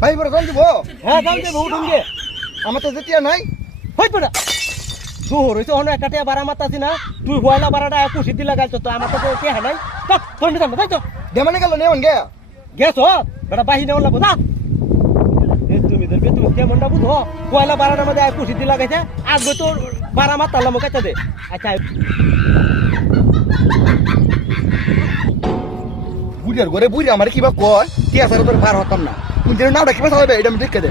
ভাই বড় জল দিব হ্যাঁ দাম দেবো উঠুন গে আমার তো যেটিয়া নাই হয়তো না জোহর হয়েছে অনেক একটা টিয়া বাড়া মাতাছি না তুই হয়লা বাড়াটা কুশি দিলা গাইছ তো আমার তো কে হানাই তোর নিতাম না তাই তো দেমানে গেল নেমন গে গেছ বেটা বাহি নেওয়া লাগবো যা তুমি ধরবে তুমি কেমনটা বুঝো পয়লা বারাটার মধ্যে কুশি দিলা গাইছে আগে তো বারা মাতালাম কাইতে দে আচ্ছা বুড়িয়ার ঘরে বুড়ি আমার কিবা কয় টিয়া সারা তোর পার হতাম না কোন দিনের নামটা কিবা চালাবে এটা আমি দেখে দে